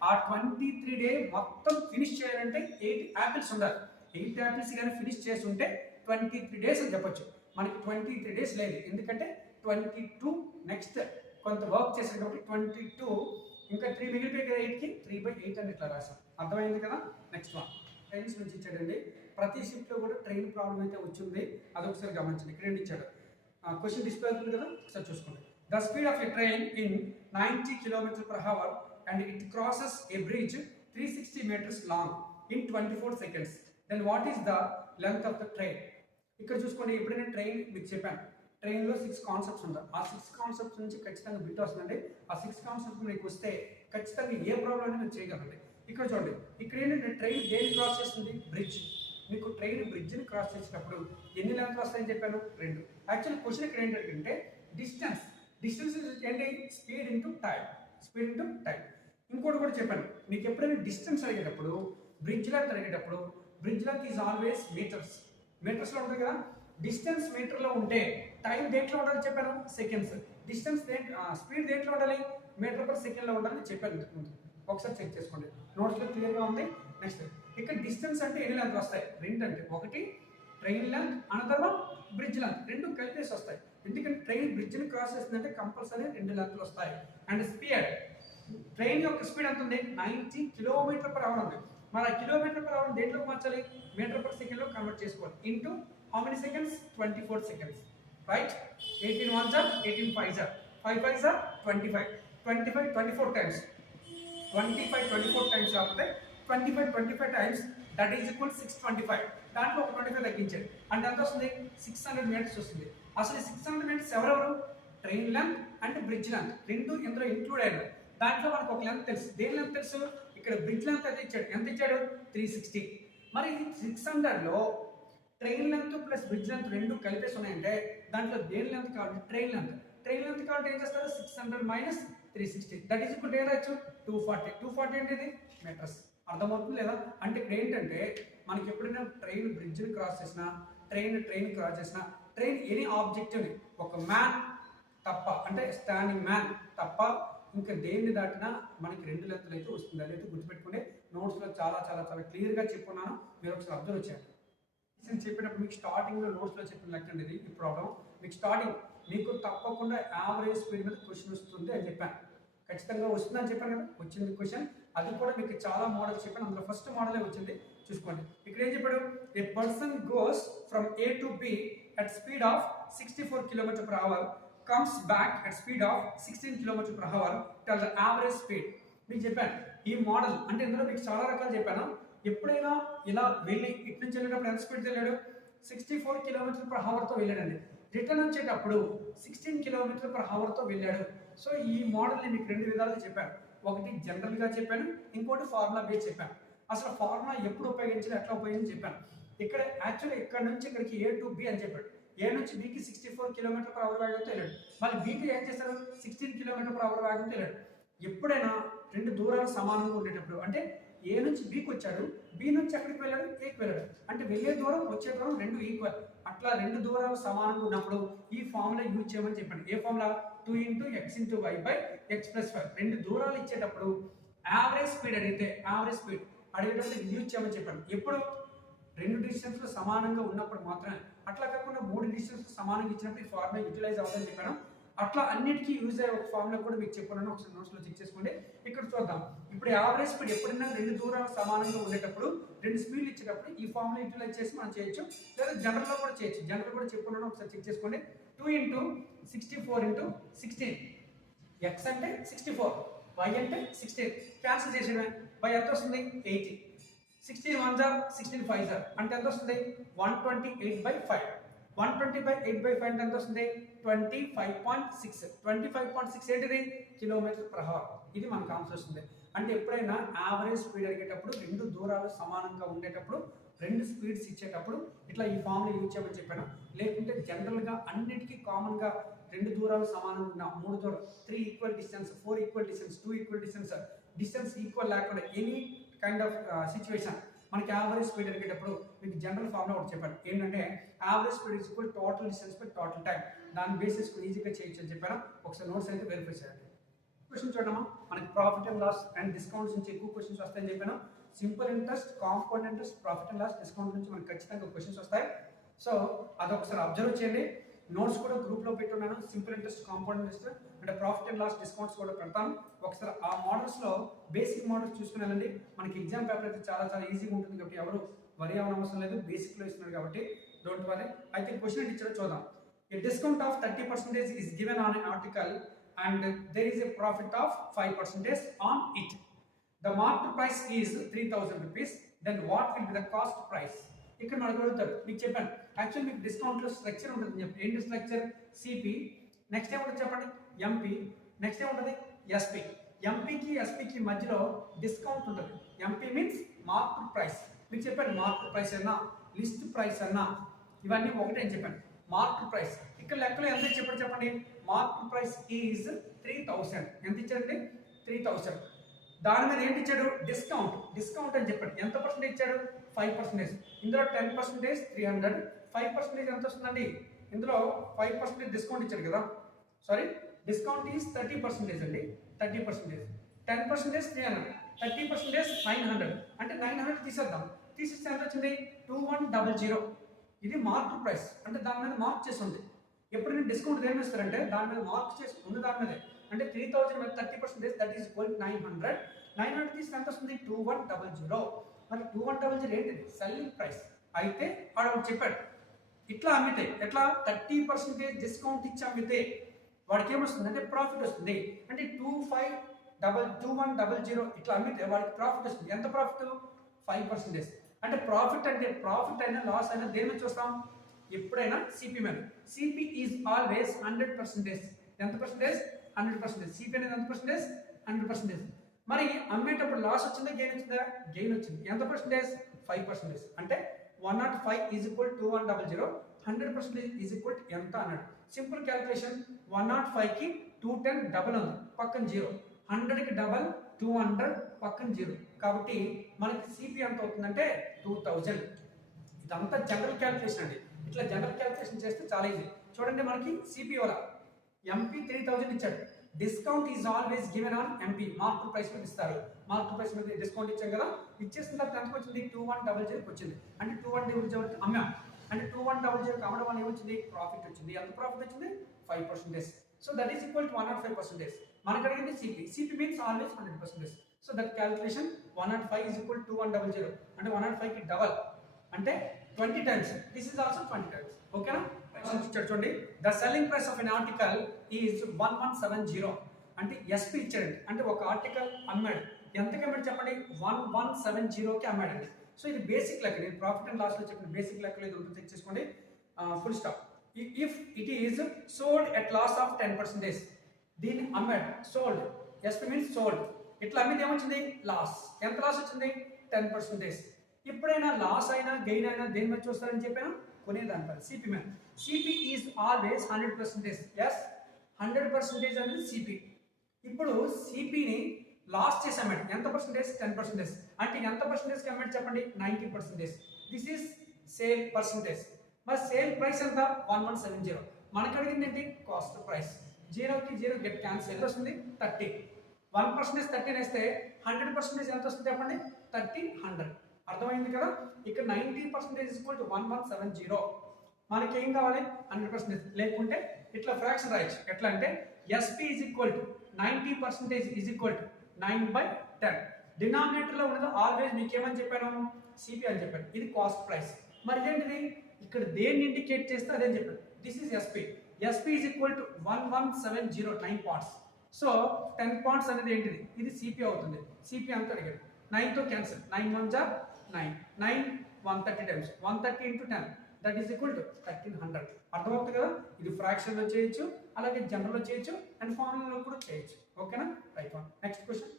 ఆ 23 డే మొత్తం ఫినిష్ చేయాలంటే 8 యాపిల్స్ ఉండాలి 8 యాపిల్స్ కానీ ఫినిష్ చేసి ఉంటే 23 డేస్ అని చెప్పొచ్చు మనకి 23 డేస్ లేదు ఎందుకంటే 22 నెక్స్ట్ కొంత వర్క్ చేసాం కాబట్టి 22 ఇంకా 3 మిగిలిపోయి కదా 8కి 3/8 అని ఇట్లా రాసాం అర్థమైంది కదా నెక్స్ట్ వన్ ట్రైన్స్ నుంచి ఇచ్చాడండి ప్రతి షిఫ్ట్లో కూడా ట్రైన్ ప్రాబ్లం అయితే వచ్చింది అదొకసారి గమనించండి ఇక్కడ ఏంటి ఇచ్చాడు క్వశ్చన్ డిస్ప్లే అవుతుంది కదా ఒకసారి చూసుకోండి the speed of a train in 90 km/h and it crosses a bridge 360 meters long in 24 seconds then what is the length of the train ఇక్కడ చూసుకోండి ఇప్పుడు నేను ట్రైన్ మీకు చెప్పాను ట్రైన్లో 6 కాన్సెప్ట్స్ ఉంటాయి ఆ 6 కాన్సెప్ట్స్ నుంచి ఖచ్చితంగా బిట్ వస్తుందండి ఆ 6 కాన్సెప్ట్ మీకు వస్తే ఖచ్చితంగా ఏ ప్రాబ్లం అయినా మీరు చేయగలండి ఇక్కడ చూడండి ఇక్కడ ఏంటంటే ట్రైన్ దేన్ని క్రాస్ చేస్తుంది బ్రిడ్జ్ మీకు ట్రైన్ బ్రిడ్జ్ని క్రాస్ చేసినప్పుడు ఎన్ని లెంత్ వస్తాయని చెప్పాను 2 యాక్చువల్లీ క్వశ్చన్ ఇక్కడ ఏంటంటే డిస్టెన్స్ ఏంటి స్పీడ్ ఇంటూ టైం ఇంకోటి కూడా చెప్పాను మీకు ఎప్పుడైనా డిస్టెన్స్ అడిగేటప్పుడు బ్రిడ్జ్ లెంత్ అడిగేటప్పుడు బ్రిడ్జ్ లెంత్ ఈజ్ ఆల్వేస్ మీటర్స్లో ఉంటుంది కదా డిస్టెన్స్ మీటర్లో ఉంటే టైం దేంట్లో ఉండాలి చెప్పాను సెకండ్స్ డిస్టెన్స్ స్పీడ్ దేంట్లో ఉండాలి మీటర్ పర్ సెకండ్లో ఉండాలని చెప్పాను ఒకసారి చెక్ చేసుకోండి నోట్స్లో క్లియర్గా ఉంది నెక్స్ట్ ఇక్కడ డిస్టెన్స్ అంటే ఎన్ని లెంత్ వస్తాయి, రెండు అంటే ఒకటి train length, another one bridge length, రెండు కలిపేసి వస్తాయి. ఎందుకంటే ట్రైన్ బ్రిడ్జ్ని క్రాస్ చేస్తుందంటే కంపల్సరీ రెండు లెంత్లు వస్తాయి. అండ్ స్పీడ్, ట్రైన్ యొక్క స్పీడ్ ఎంత ఉంది, 90 km/h ఉంది. మరి km/h దేంట్లోకి మార్చాలి, మీటర్/సెకండ్ లో కన్వర్ట్ చేసుకోవాలి. Into how many seconds, 24 seconds, right. 18 1s are 18 5s are 5 5s are 25, 25 24 times, 25 24 times ఆపితే 25 25 times దట్ ఈజ్ ఈక్వల్ 625. దాంట్లో ఒక 25 తగ్గించాడు అంటే ఎంత వస్తుంది, 600 meters వస్తుంది. అసలు 600 meters ఎవరెవరు, train length and bridge length రెండు ఇందులో ఇంక్లూడ్ అయ్యారు. దాంట్లో మనకు ఒక లెంత్ తెలుసు, దేని లెంత్ తెలుసు, ఇక్కడ బ్రిడ్జ్ లెంత్ అయితే ఇచ్చాడు, ఎంత ఇచ్చాడు 360. మరి 600లో train length plus bridge length రెండు కలిపేసి ఉన్నాయంటే దాంట్లో దేని లెంత్ కావాలి, ట్రైన్ లెంత్. ట్రైన్ లెంత్ కాబట్టి ఏం చేస్తారు, 600 minus 360 that is equal to ఏం రాయొచ్చు, 240. 240 అంటే ఇది మీటర్స్. అర్థమవుతుంది లేదా, అంటే ఇక్కడ ఏంటంటే మనకి ఎప్పుడైనా ట్రైన్ బ్రిడ్జ్ని క్రాస్ చేసినా, ట్రైన్ క్రాస్ చేసినా, ట్రైన్ ఎనీ ఆబ్జెక్ట్ని ఒక మ్యాన్ తప్ప, అంటే స్టాండింగ్ మ్యాన్ తప్ప ఇంకా దేన్ని దాటినా మనకి రెండు లెంత్లు అయితే వస్తుంది. అదైతే గుర్తుపెట్టుకుని నోట్స్లో చాలా చాలా చాలా క్లియర్గా చెప్పుకున్నాను, మీరు ఒకసారి అబ్జర్వ్ చేయండి. నేను చెప్పినప్పుడు మీకు స్టార్టింగ్లో నోట్స్లో చెప్పిన లెక్క అండి ఇది. ఈ ప్రాబ్లం మీకు స్టార్టింగ్ మీకు తప్పకుండా యావరేజ్ స్పీడ్ మీద క్వశ్చన్ వస్తుంది అని చెప్పాను, ఖచ్చితంగా వస్తుందని చెప్పాను కదా, వచ్చింది క్వశ్చన్. అది కూడా మీకు చాలా మోడల్స్ చెప్పాను, అందులో ఫస్ట్ మోడలే వచ్చింది చూసుకోండి. ఇక్కడ ఏం చెప్పాడు, a person goes from A to B at speed of 64 km/h comes back at speed of 16 km/h, tell the average speed. మీకు చెప్పాను ఈ మోడల్ అంటే ఇందులో మీకు చాలా రకాలు చెప్పాను. ఎప్పుడైనా ఇలా వెళ్ళి ఇటు నుంచి వెళ్ళేటప్పుడు ఎంత స్పీడ్ వెళ్ళాడు, 64 km/h తో వెళ్ళాడండి. రిటర్న్ వచ్చేటప్పుడు 16 km/h తో వెళ్ళాడు. సో ఈ మోడల్ని మీకు రెండు విధాలుగా చెప్పాను, ఒకటి జనరల్గా చెప్పాను, ఇంకోటి ఫార్ములా బేస్ చెప్పాను. అసలు ఫార్ములా ఎప్పుడు ఉపయోగించాలి, ఎట్లా ఉపయోగించి చెప్పాను. ఇక్కడ యాక్చువల్లీ ఇక్కడ నుంచి ఇక్కడికి A to B అని చెప్పాడు, A నుంచి Bకి 64 km/h వేగంతో వెళ్ళాడు, మళ్ళీ Bకి ఏం చేశారు 16 km/h వేగంతో వెళ్ళాడు. ఎప్పుడైనా రెండు దూరాలు సమానంగా ఉండేటప్పుడు, అంటే A నుంచి Bకి వచ్చాడు, B నుంచి ఎక్కడికి వెళ్ళాడు, Aకి వెళ్ళాడు, అంటే వెళ్ళే దూరం వచ్చే దూరం రెండు ఈక్వల్. అట్లా రెండు దూరాలు సమానంగా ఉన్నప్పుడు ఈ ఫార్ములా యూజ్ చేయమని చెప్పాను. ఏ ఫార్ములా, 2 × x × y / x + 5. రెండు దూరాలు ఇచ్చేటప్పుడు యావరేజ్ స్పీడ్ అడిగేటప్పుడు యూజ్ చేయమని చెప్పాను. ఎప్పుడు రెండు డిస్టెన్స్లు సమానంగా ఉన్నప్పుడు మాత్రమే, అట్లా కాకుండా మూడు డిస్టెన్స్ సమానంగా ఇచ్చినప్పుడు ఈ ఫార్ములా యూటిలైజ్ అవ్వదని చెప్పాను. అట్లా అన్నిటికీ యూజ్ అయ్యే ఒక ఫార్ములా కూడా మీకు చెప్పాను, ఒకసారి నోట్స్లో చెక్ చేసుకోండి. ఇక్కడ చూద్దాం, ఇప్పుడు యావరేజ్ స్పీడ్ ఎప్పుడైనా రెండు దూరాలు సమానంగా ఉండేటప్పుడు రెండు స్పీడ్లు ఇచ్చేటప్పుడు ఈ ఫార్ములా యూటిలైజ్ చేసి మనం చేయొచ్చు, లేదా జనరల్లో కూడా చేయొచ్చు. జనరల్ కూడా చెప్పుకున్నాను, ఒకసారి చెక్ చేసుకోండి. 2 × 64 × 16, x అంటే 64, y అంటే 16, క్యాన్సిల్ చేసేయడమే. y ఎంత వస్తుంది 80, 16 1s are 16 5s are అంటే ఎంత వస్తుంది 128/5. 120/8/5 అంటే ఎంత వస్తుంది 25.6. 25.6 ఏంటిది km/h. ఇది మనకు ఆన్సర్ వస్తుంది. అంటే ఎప్పుడైనా యావరేజ్ స్పీడ్ అడిగేటప్పుడు రెండు దూరాలు సమానంగా ఉండేటప్పుడు రెండు స్పీడ్స్ ఇచ్చేటప్పుడు ఇట్లా ఈ ఫార్ములా యూజ్ చేయమని చెప్పాను. లేకుంటే జనరల్గా అన్నిటికీ కామన్గా రెండు దూరాలు సమానంగా ఉన్న మూడు దూరం 3 equal distance, 4 equal distance, 2 equal distance equal లేకుండా ఎనీ కైండ్ ఆఫ్ సిచ్యువేషన్ మనకి యావరేజ్ స్పీడ్ అడిగేటప్పుడు మీకు జనరల్ ఫార్ములా ఒకటి చెప్పాను, ఏంటంటే average speed is equal total distance by total time. దాని బేసిస్ ఈజీగా చేయొచ్చు అని చెప్పాను. ఒకసారి నోట్స్ అయితే వెరిఫై చేయండి. క్వశ్చన్ చూడమ్మా, మనకి profit and loss and discounts నుంచి ఎక్కువ క్వశ్చన్స్ వస్తాయని చెప్పాను. Simple interest, compound interest, profit and loss, discount నుంచి మనకి ఖచ్చితంగా క్వశ్చన్స్ వస్తాయి. సో అదొకసారి అబ్జర్వ్ చేయండి. నోట్స్ కూడా గ్రూప్లో పెట్టున్నాను, సింపుల్ ఇంట్రెస్ట్, కాంపౌండ్ ఇంట్రెస్ట్ అంటే ప్రాఫిట్ అండ్ లాస్, డిస్కౌంట్స్ కూడా పెడతాను. ఒకసారి ఆ మోడల్స్లో బేసిక్ మోడల్స్ చూసుకుని వెళ్ళండి. మనకి ఎగ్జామ్ పేపర్ అయితే చాలా చాలా ఈజీగా ఉంటుంది కాబట్టి ఎవరు వరి అవ్వడం అవసరం లేదు, బేసిక్లో ఇస్తున్నారు కాబట్టి డోంట్ వరీ. అయితే క్వశ్చన్ ఇచ్చారో చూద్దాం. A discount of 30% is given on an article and there is a profit of 5% on it. The market price is 3,000 rupees. Then what will be the cost price? ఇక్కడ మనకు అడుగుతారు, మీకు చెప్పాను యాక్చువల్లీ మీకు డిస్కౌంట్లో స్ట్రక్చర్ ఉంటుంది చెప్పి, ఏంటి స్ట్రక్చర్, సిపి, నెక్స్ట్ ఏముంటుంది చెప్పండి, ఎంపీ, నెక్స్ట్ ఏముంటుంది ఎస్పీ. ఎంపీకి ఎస్పీకి మధ్యలో డిస్కౌంట్ ఉంటుంది. MP means market price. మీకు చెప్పాను మార్కెట్ ప్రైస్ అన్నా లిస్ట్ ప్రైస్ అన్నా ఇవన్నీ ఒకటే అని చెప్పాను. మార్కెట్ ప్రైస్ ఇక్కడ లెక్కలో ఎంత చెప్పండి చెప్పండి, మార్కెట్ ప్రైస్ ఈజ్ 3000. ఎంత ఇచ్చాడండి 3000. దాని మీద ఏంటి ఇచ్చాడు, డిస్కౌంట్ అని చెప్పాడు. ఎంత పర్సెంటేజ్ ఇచ్చాడు 5%. ఇందులో 10% 300, 5% ఎంత వస్తుందండి, ఇందులో 5% డిస్కౌంట్ ఇచ్చాడు కదా, సారీ డిస్కౌంట్ ఈజ్ 30% అండి, 30%, 10% 300, 30% 900 అంటే 900 తీసేద్దాం. తీసేస్తే ఎంత వచ్చింది 2100. ఇది మార్క్ ప్రైస్ అంటే దాని మీద మార్క్ చేసి ఉంది. ఎప్పుడైనా డిస్కౌంట్ దేని మీద ఇస్తారంటే దాని మీద మార్క్ చేసి ఉంది దాని మీదే. అంటే 3000 మీద 30% దట్ ఈస్ ఈక్వల్ 900. 900 తీస్తే ఎంత వస్తుంది 2100. మరి 2100 ఏంటిది సెల్లింగ్ ప్రైస్. అయితే వాడు చెప్పాడు ఇట్లా అమ్మితే ఎట్లా 30% డిస్కౌంట్ ఇచ్చి అమ్మితే వాడికి ఏమొస్తుంది అంటే ప్రాఫిట్ వస్తుంది. అంటే 2100 ఇట్లా అమ్మితే వాడికి ప్రాఫిట్ వస్తుంది. ఎంత ప్రాఫిట్ 5%. అంటే ప్రాఫిట్ అయినా లాస్ అయినా దేని మీద చూస్తాం ఎప్పుడైనా సిపి మీద. CP is always 100%. ఎంత పర్సెంటేజ్ 100%. సిపి అనేది ఎంత పర్సెంటేజ్ 100%. మరి అమ్మేటప్పుడు లాస్ వచ్చిందా గెయిన్ వచ్చిందా గెయిన్ వచ్చింది. ఎంత పర్సెంటేజ్ 5%. అంటే 105 ఈజ్ ఈక్వల్ 2100. 100% ఈజ్ ఈక్వల్ ఎంత అన్నాడు. సింపుల్ క్యాలిక్యులేషన్ 105 కి 210 డబల్ ఉంది పక్కన 0. 100 కి డబల్ 200 పక్కన 0. కాబట్టి మనకి సిపి ఎంత అవుతుందంటే 2000. ఇదంతా జనరల్ క్యాలిక్యులేషన్ అండి. ఇట్లా జనరల్ క్యాలిక్యులేషన్ చేస్తే చాలా ఈజీ. చూడండి మనకి సిపి వల్ల ఎంపీ 3000 ఇచ్చాడు. Discount is always given on MP. Mark price మీద ఇస్తారు. మార్క్ ప్రైస్ మీద డిస్కౌంట్ ఇచ్చాం కదా. ఇచ్చేసిన తర్వాత ఎంత వచ్చింది 2100 వచ్చింది. అంటే 2100 అమ్మాం. అంటే 2100 అమ్మడం వల్ల ఏమొచ్చింది ప్రాఫిట్ వచ్చింది. ఎంత ప్రాఫిట్ వచ్చింది 5%. So that is equal to 105%. మనకు అడిగింది CP. CP means always 100%. So that calculation 105 is equal 2100. అంటే 105 కి డబల్ అంటే 20 times. This is also 20 times. ఓకేనా. చూడండి the selling price of N article is 1170. అంటే ఎస్పీ ఇచ్చాడండి. అంటే ఒక ఆర్టికల్ అమ్మాడు. ఎంతకి అమ్మాడు చెప్పండి 1170కి అమ్మాడండి. సో ఇది బేసిక్ లెక్క. నేను ప్రాఫిట్ అండ్ లాస్ లో చెప్పిన బేసిక్ లెక్కలో ఇది ఉంటుంది. చెక్ చేసుకోండి. Full stop. If it is sold at loss of 10%. దీన్ని అమ్మాడు సోల్డ్. SP means sold. ఇట్లా అమ్మితే ఏమొచ్చింది లాస్. ఎంత లాస్ వచ్చింది 10%. ఎప్పుడైనా లాస్ అయినా గెయిన్ అయినా దేని మీద చూస్తారని చెప్పాను కొనేదానిపై సిపి మీద. CP is always 100%. ఎస్ 100% అనేది సిపి. ఇప్పుడు సిపిని లాస్ చేసి అమ్మాడు. ఎంత పర్సెంటేజ్ 10%. అంటే ఎంత పర్సెంటేజ్కి అమ్మాడు చెప్పండి 90%. This is sale percentage. మరి సేల్ ప్రైస్ ఎంత 1170. మనకు అడిగింది ఏంటి కాస్ట్ ప్రైస్. 0కి 0 గెట్ క్యాన్సిల్ వస్తుంది 30. 1% 30 వేస్తే 100% ఎంత వస్తుంది చెప్పండి 1300. అర్థమైంది కదా. ఇక్కడ 90% ఈజ్ ఈక్వల్ టు 1170. మనకి ఏం కావాలి 100%. లేకుంటే ఇట్లా ఫ్రాక్షన్ రాయొచ్చు. ఎట్లా అంటే SP is equal to 90% is equal to 9/10. Denominator లో ఉన్నది ఆల్వేస్ మీకు ఏమని చెప్పాను సిపి అని చెప్పాను. ఇది కాస్ట్ ప్రైస్. మరి ఇదేంటిది ఇక్కడ దేన్ని ఇండికేట్ చేస్తే అదే చెప్పాను. This is SP. SP is equal to 1170 9 parts. So 10 parts అనేది ఏంటిది ఇది సిపి అవుతుంది. సిపి అంత అడిగాడు. 9తో క్యాన్సిల్. 9 1 జా 9. 9 130 times 130 into 10 that is equal to 1300. అర్థమవుతుంది కదా. ఇది ఫ్రాక్షన్ లో చేయొచ్చు, అలాగే జనరల్ లో చేయొచ్చు, అండ్ ఫార్ములాలో కూడా చేయొచ్చు. ఓకేనా. Right one. Next question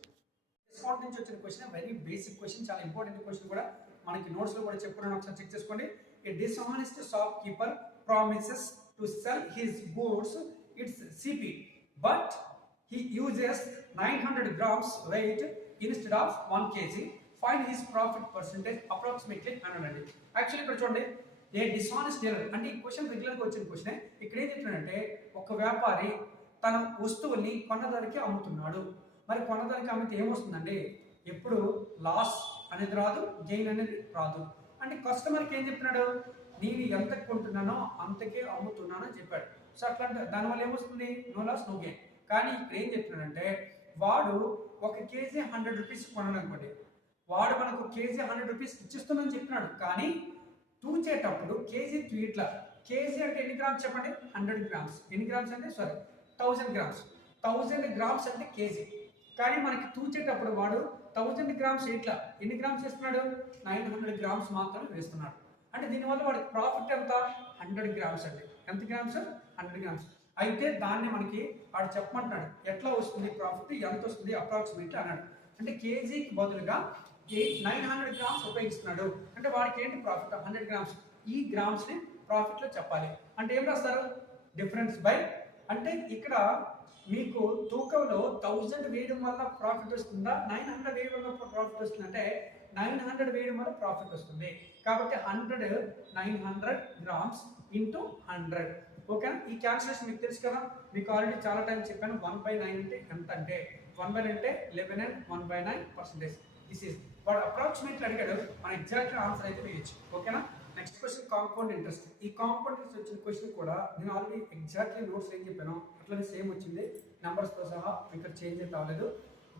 discount నుంచి వచ్చిన క్వశ్చన్. వెరీ బేసిక్ క్వశ్చన్, చాలా ఇంపార్టెంట్ క్వశ్చన్ కూడా. మనకి నోట్స్ లో కూడా చెప్పుకున్నాను. ఒకసారి చెక్ చేసుకోండి. A dishonest shopkeeper promises to sell his goods its CP but he uses 900 grams weight instead of 1 kg. Find his profit percentage approximately 100. Actually ఇక్కడ చూడండి ఏ డిస్హానెస్ట్ డీలర్ అంటే ఈ క్వశ్చన్ రెగ్యులర్గా వచ్చిన క్వశ్చన్. ఇక్కడ ఏం చెప్తున్నాడంటే ఒక వ్యాపారి తన వస్తువుల్ని కొన్నదానికి అమ్ముతున్నాడు. మరి కొన్నదానికి అమ్మితే ఏమొస్తుందండి ఎప్పుడు లాస్ అనేది రాదు, గెయిన్ అనేది రాదు. అంటే కస్టమర్కి ఏం చెప్తున్నాడు నేను ఎంత కొంటున్నానో అంతకే అమ్ముతున్నాను అని చెప్పాడు. సో అట్లా దానివల్ల ఏమొస్తుంది నో లాస్ నో గెయిన్. కానీ ఇక్కడ ఏం చెప్తున్నాడంటే వాడు 1 కేజీ 100 రూపీస్ కొన్నాడు అనుకోండి. వాడు మనకు కేజీ 100 రూపీస్ ఇచ్చిస్తుందని చెప్పినాడు. కానీ తూచేటప్పుడు కేజీ ఇట్లా కేజీ అంటే ఎన్ని గ్రామ్స్ చెప్పండి 100 గ్రామ్స్. ఎన్ని గ్రామ్స్ అంటే సారీ 1000 గ్రామ్స్. 1000 గ్రామ్స్ అంటే కేజీ. కానీ మనకి తూచేటప్పుడు వాడు 1000 గ్రామ్స్ ఇట్లా ఎన్ని గ్రామ్స్ వేస్తున్నాడు 900 గ్రామ్స్ మాత్రమే వేస్తున్నాడు. అంటే దీనివల్ల వాడికి ప్రాఫిట్ ఎంత 100 గ్రామ్స్ అండి. ఎంత గ్రామ్స్ 100 గ్రామ్స్. అయితే దాన్ని మనకి వాడు చెప్పమంటున్నాడు ఎట్లా వస్తుంది ప్రాఫిట్ ఎంత వస్తుంది అప్రాక్సిమేట్లీ అన్నాడు. అంటే కేజీకి బదులుగా 900 గ్రామ్స్ ఉపయోగిస్తున్నాడు. అంటే వాడికి ఏంటి ప్రాఫిట్ 100 గ్రామ్స్. ఈ గ్రామ్స్ ని ప్రాఫిట్ లో చెప్పాలి. అంటే ఏం రాస్తారు డిఫరెన్స్ బై. అంటే ఇక్కడ మీకు తూకంలో 1000 వేయడం వల్ల ప్రాఫిట్ వస్తుందా 900 వేయడం వల్ల ప్రాఫిట్ వస్తుంది అంటే 900 వేయడం వల్ల ప్రాఫిట్ వస్తుంది. కాబట్టి 100 900 గ్రామ్స్ ఇంటూ 100. ఓకేనా. ఈ క్యాల్కులేషన్ మీకు తెలుసు కదా. మీకు ఆల్రెడీ చాలా టైం చెప్పాను 1/9 అంటే ఎంత అంటే 1/9 అంటే 11 and 1/9%. దిస్ ఈస్ వాడు అప్రాక్సిమేట్లీ అడిగాడు, మన ఎగ్జాక్ట్ ఆన్సర్ అయితే వేయచ్చు. ఓకేనా. Next question compound interest. ఈ కాంపౌండ్ ఇంట్రెస్ట్ వచ్చిన క్వశ్చన్ కూడా నేను ఆల్రెడీ ఎగ్జాక్ట్లీ నోట్స్ ఏం చెప్పాను అట్లనే సేమ్ వచ్చింది, నెంబర్స్తో సహా. ఇక్కడ చేంజ్ అయితే అవ్వలేదు.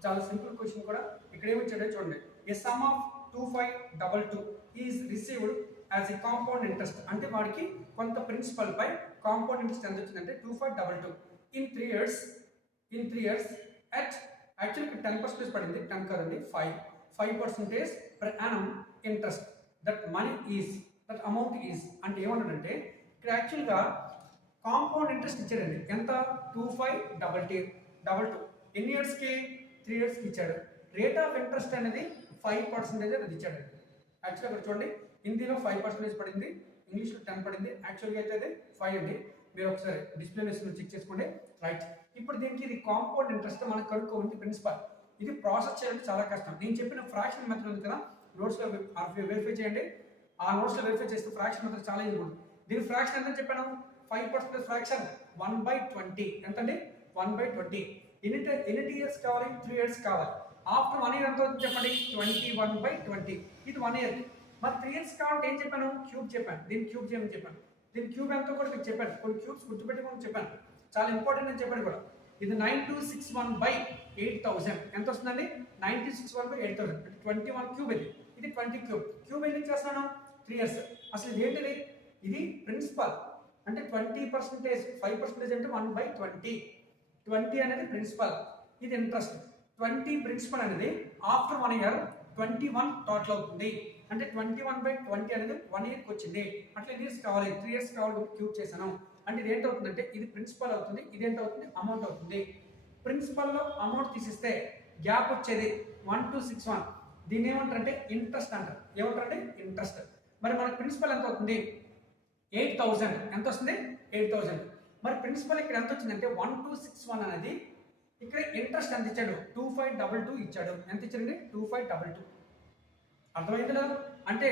చాలా సింపుల్ క్వశ్చన్ కూడా. ఇక్కడ ఏమి ఇచ్చాడో చూడండి. A sum of 2522 is received as a compound interest. అంటే వాడికి కొంత ప్రిన్సిపల్ పై కాంపౌండ్ ఇంట్రెస్ట్ ఎంత వచ్చిందంటే 2522 in 3 years. In 3 years at actually 10% పడింది, 10 కాదండి 5% per annum interest. That money is that amount is అంటే ఏమన్నాడంటే ఇక్కడ యాక్చువల్గా కాంపౌండ్ ఇంట్రెస్ట్ ఇచ్చాడండి. ఎంత? 2522. ఎన్ని ఇయర్స్కి? 3 yearsకి ఇచ్చాడు. రేట్ ఆఫ్ ఇంట్రెస్ట్ అనేది 5% అది ఇచ్చాడండి. యాక్చువల్గా ఇక్కడ చూడండి, హిందీలో 5% పడింది, ఇంగ్లీష్లో 10 పడింది. యాక్చువల్గా అయితే అది 5 అండి. మీరు ఒకసారి డిస్ప్లే చెక్ చేసుకోండి. రైట్. ఇప్పుడు దీనికి ఇది కాంపౌండ్ ఇంట్రెస్ట్ మనకు కనుక్కోవాలి ప్రిన్సిపల్. ఇది ప్రాసెస్ చేయడం చాలా కష్టం. నేను చెప్పిన ఫ్రాక్షన్ మెథడ్ ఉంది కదా, నోట్స్లో వెరిఫై చేయండి. ఆ నోట్స్లో వెరిఫై చేస్తే ఫ్రాక్షన్ మెథడ్ చాలా ఈజీ ఉంటుంది. దీని ఫ్రాక్షన్ ఎంత చెప్పాను? 5% ఫ్రాక్షన్ 1/20. ఎంతండి? 1/20. ఎన్ని ఇయర్స్ కావాలి? 3 years కావాలి. ఆఫ్టర్ 1 year ఎంత అవుతుంది చెప్పండి? 21/20. ఇది 1 year. మరి 3 years కావాలంటే ఏం చెప్పాను? క్యూబ్ చెప్పాను. దీన్ని క్యూబ్ చేయమని చెప్పాను. దీని క్యూబ్ ఎంతో కూడా మీకు చెప్పాను. కొన్ని క్యూబ్స్ గుర్తుపెట్టుకోమని చెప్పాను. చాలా ఇంపార్టెంట్ అని చెప్పాను కూడా. ఇది 9261/8000 ఎంత వస్తుందండి? 9261/8000 అంటే 21 క్యూబ్. ఇది 20 క్యూబ్. క్యూబ్ ఎందుకు చేస్తున్నాను? 3 years. అసలు ఇది ఏంటిది? ఇది ప్రిన్సిపల్. అంటే 20%, 5% అంటే 1/20. 20 అనేది ప్రిన్సిపల్, ఇది ఇంట్రెస్ట్. 20 ప్రిన్సిపల్ అనేది ఆఫ్టర్ 1 year 21 టోటల్ అవుతుంది. అంటే 21/20 అనేది 1 yearకి వచ్చింది. అట్లా ఎన్ని ఇయర్స్ కావాలి? 3 years కావాలి. క్యూబ్ చేశాను. అంటే ఇది ఏంటవుతుందంటే ఇది ప్రిన్సిపల్ అవుతుంది, ఇది ఏంటవుతుంది? అమౌంట్ అవుతుంది. ప్రిన్సిపల్లో అమౌంట్ తీసిస్తే గ్యాప్ వచ్చేది 1261. దీన్ని ఏమంటారంటే ఇంట్రెస్ట్ అంటారు. ఏమంటారంటే ఇంట్రెస్ట్. మరి మనకు ప్రిన్సిపల్ ఎంత అవుతుంది? 8000. ఎంత వస్తుంది? 8000. మరి ప్రిన్సిపల్ ఇక్కడ ఎంత వచ్చిందంటే 1261 అనేది ఇక్కడ ఇంట్రెస్ట్ ఎంత ఇచ్చాడు? 2522 ఇచ్చాడు. ఎంత ఇచ్చాడండి? 2522. అర్థమైందా? అంటే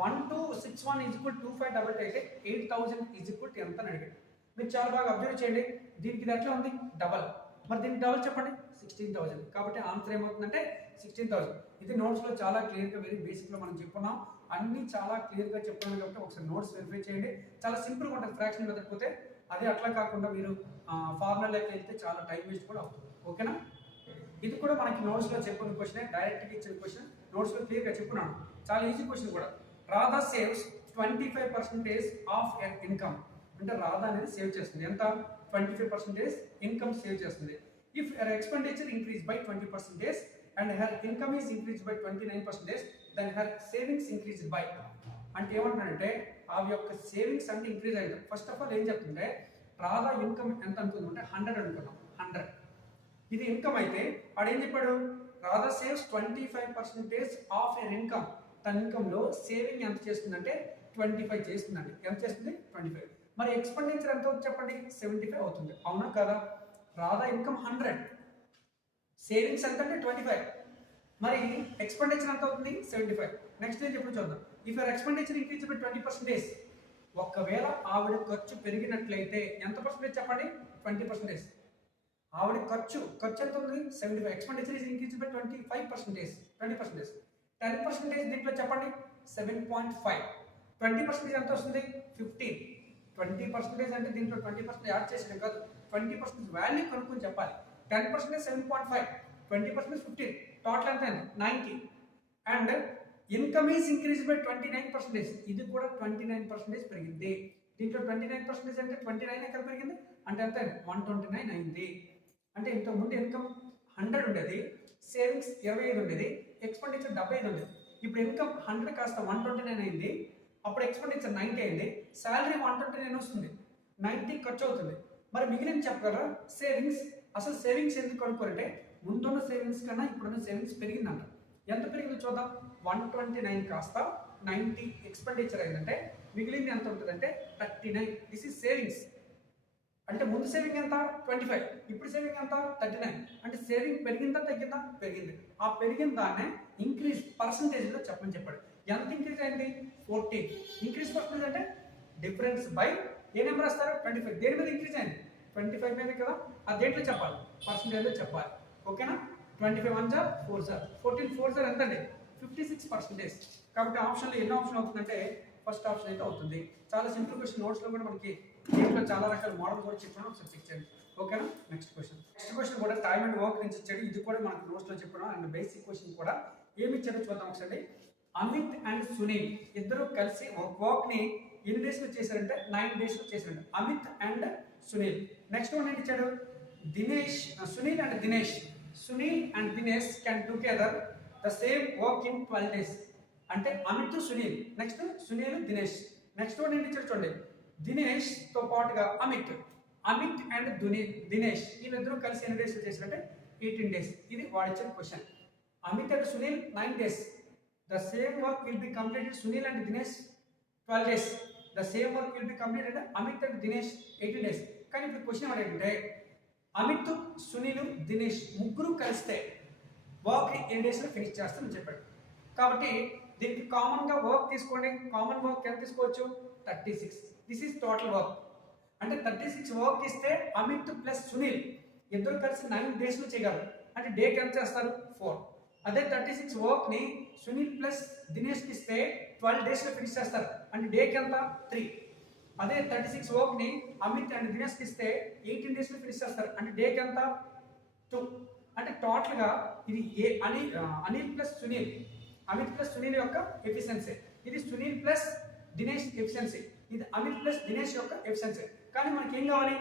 1261 = 2522 అయితే 8000 = ఎంత అని అడిగాడు. మీరు చాలా బాగా అబ్జర్వ్ చేయండి. దీనికి ఇది ఎట్లా ఉంది? డబల్. మరి దీనికి డబల్ చెప్పండి. 16,000. కాబట్టి ఆన్సర్ ఏమవుతుందంటే 16,000. ఇది నోట్స్లో చాలా క్లియర్గా వెరీ బేసిక్లో మనం చెప్పుకున్నాం. అన్నీ చాలా క్లియర్గా చెప్పుకున్నాం కాబట్టి ఒకసారి నోట్స్ వెరిఫై చేయండి. చాలా సింపుల్గా ఉంటుంది ఫ్రాక్షన్ మెథడ్. పోతే అదే అట్లా కాకుండా మీరు ఫార్ములాకి వెళ్తే చాలా టైం వేస్ట్ కూడా అవుతుంది. ఓకేనా. ఇది కూడా మనకి నోట్స్లో చెప్పుకున్న క్వశ్చన్, డైరెక్ట్గా ఇచ్చిన క్వశ్చన్. నోట్స్లో క్లియర్గా చెప్పుకున్నాను. చాలా ఈజీ క్వశ్చన్ కూడా. Radha saves 25% of her income. అంటే రాధా అనేది సేవ్ చేస్తుంది. ఎంత? 25% ఇన్కమ్ సేవ్ చేస్తుంది. If her expenditure increase by 20% and her income is increase by 29%, then her savings increase by. అంటే ఏమంటాడంటే ఆ యొక్క సేవింగ్స్ అంటే ఇంక్రీజ్ అయ్యింది. ఫస్ట్ ఆఫ్ ఆల్ ఏం చెప్తుంటే రాధా ఇన్కమ్ ఎంత అనుకుందంటే 100 అనుకున్నాం. 100 ఇది ఇన్కమ్ అయితే వాడు ఏం చెప్పాడు? Radha saves 25% of her income. తన ఇన్కమ్లో సేవింగ్ ఎంత చేస్తుందంటే 25 చేస్తుందండి. ఎంత చేస్తుంది? 25. మరి ఎక్స్పెండిచర్ ఎంత అవుతుంది చెప్పండి? 75 అవుతుంది. అవునా కదా? రాధా ఇన్కమ్ 100, సేవింగ్స్ ఎంత అంటే 25, మరి ఎక్స్పెండిచర్ ఎంత అవుతుంది? 75. నెక్స్ట్ ఏం చెప్పి చూద్దాం. If your expenditure increase by 20%, ఒకవేళ ఆవిడ ఖర్చు పెరిగినట్లయితే ఎంత పర్సెంటేజ్ చెప్పండి? 20%. ఆవిడ ఖర్చు ఎంత ఉంది? 75. Expenditure is increase by 25%, 20%. 10% దీంట్లో చెప్పండి 7.5. 20% ఎంత వస్తుంది? 15. 20% అంటే దీంట్లో 20% యాడ్ చేసిన కాదు, 20% వాల్యూ కనుక్కొని చెప్పాలి. 10% 7.5, 20% 15, టోటల్ ఎంత అయింది? 90. And income is increase by 29%. ఇది కూడా 29% పెరిగింది. దీంట్లో 29% అంటే 29 ఎక్కడ పెరిగింది అంటే ఎంత? 129 అయింది. అంటే ఇంతకుముందు ఇన్కమ్ 100 ఉండేది, సేవింగ్స్ 25 ఉండేది, ఎక్స్పెండిచర్ 75 ఉండేది. ఇప్పుడు ఇన్కమ్ 100 కాస్త 129 అయింది, అప్పుడు ఎక్స్పెండిచర్ 90 అయింది, శాలరీ 129 వస్తుంది, 90 ఖర్చు అవుతుంది. మరి మిగిలిన చెప్పగలరా? సేవింగ్స్. అసలు సేవింగ్స్ ఎందుకు అనుకోరంటే ముందున్న సేవింగ్స్ కన్నా ఇప్పుడున్న సేవింగ్స్ పెరిగిందంట. ఎంత పెరిగిందో చూద్దాం. 129 కాస్త 90 ఎక్స్పెండిచర్ అయిందంటే మిగిలింది ఎంత ఉంటుందంటే 39. This is savings. అంటే ముందు సేవింగ్ ఎంత? 25, ఇప్పుడు సేవింగ్ ఎంత? 39. అంటే సేవింగ్ పెరిగిందా తగ్గిందా? పెరిగింది. ఆ పెరిగిన దాన్నే ఇంక్రీజ్ పర్సంటేజ్లో చెప్పమని చెప్పాడు. ఎంత ఇంక్రీజ్ అయింది? 14. ఇంక్రీజ్ పర్సంటేజ్ అంటే డిఫరెన్స్ బై ఏ నెంబర్ వస్తారు? 25. దేని మీద ఇంక్రీజ్ అయింది? 25 మీద కదా. ఆ దేంట్లో చెప్పాలి? పర్సంటేజ్లో చెప్పాలి. ఓకేనా 25 1 జా 4 జా 14 4 జా ఎంత అండి 56%. కాబట్టి ఆప్షన్లో ఎన్ని ఆప్షన్ అవుతుందంటే ఫస్ట్ ఆప్షన్ అయితే అవుతుంది. చాలా సింపుల్ క్వశ్చన్. నోట్స్లో కూడా మనకి దీంట్లో చాలా రకాల మోడల్ కూడా చెప్పాను, ఒకసారి చెక్ చేయండి. ఓకేనా. నెక్స్ట్ క్వశ్చన్ కూడా టైమ్ అండ్ వర్క్ నుంచి ఇచ్చాడు. ఇది కూడా మనకు నోట్స్లో చెప్పాను. అండ్ బేసిక్ క్వశ్చన్ కూడా ఏమి ఇచ్చాడో చూద్దాం ఒకసారి. అమిత్ అండ్ సునీల్ ఇద్దరు కలిసి ఒక వర్క్ ని ఎన్ని డేస్ లో చేశారంటే 9 days లో చేశారంట. Amit and Sunil. Next one ఏంటి ఇచ్చాడు, Sunil and Dinesh can together the same work in 12 days. అంటే Amit Sunil, next Sunil Dinesh. Next one ఏంటి ఇచ్చాడు చూడండి, దినేష్ తో పాటుగా అమిత్ అండ్ దినేష్ వీళ్ళిద్దరూ కలిసి ఎన్ని డేస్ లో చేశారంటే 18 days. ఇది వాడిచ్చిన question. Amit and Sunil 9 days. The same work will be completed Sunil and Dinesh 12 days. The same work will be completed Amit and Dinesh 18 days. కానీ ఇప్పుడు క్వశ్చన్ ఏంటంటే అమిత్ సునీల్ దినేష్ ముగ్గురు కలిస్తే వర్క్ ఎన్ని డేస్ లో ఫినిష్ చేస్తామని చెప్పాడు. కాబట్టి దీనికి కామన్ గా వర్క్ తీసుకోండి. కామన్ వర్క్ ఎంత తీసుకోవచ్చు 36. This is total work. అంటే 36 వర్క్ ఇస్తే అమిత్ ప్లస్ సునీల్ ఇద్దరు కలిసి 9 days లో చేయగలరు. అంటే డేకి ఎంత చేస్తారు 4. అదే 36 వర్క్ ని సునీల్ ప్లస్ దినేష్ కి ఇస్తే 12 days లో ఫినిష్ చేస్తారు. అంటే డేకి ఎంత 3. అదే 36 వర్క్ ని అమిత్ అండ్ దినేష్ కి ఇస్తే 18 days లో ఫినిష్ చేస్తారు. అంటే డేకి ఎంత 2. అంటే టోటల్ గా ఇది అమిత్ ప్లస్ సునీల్ యొక్క ఎఫిషియన్సీ. ఇది సునీల్ ప్లస్ దినేష్ ఎఫిషియన్సీ. ఇది అమిత్ ప్లస్ దినేష్ యొక్క ఎఫిషియన్సీ. కానీ మనకి ఏం కావాలి,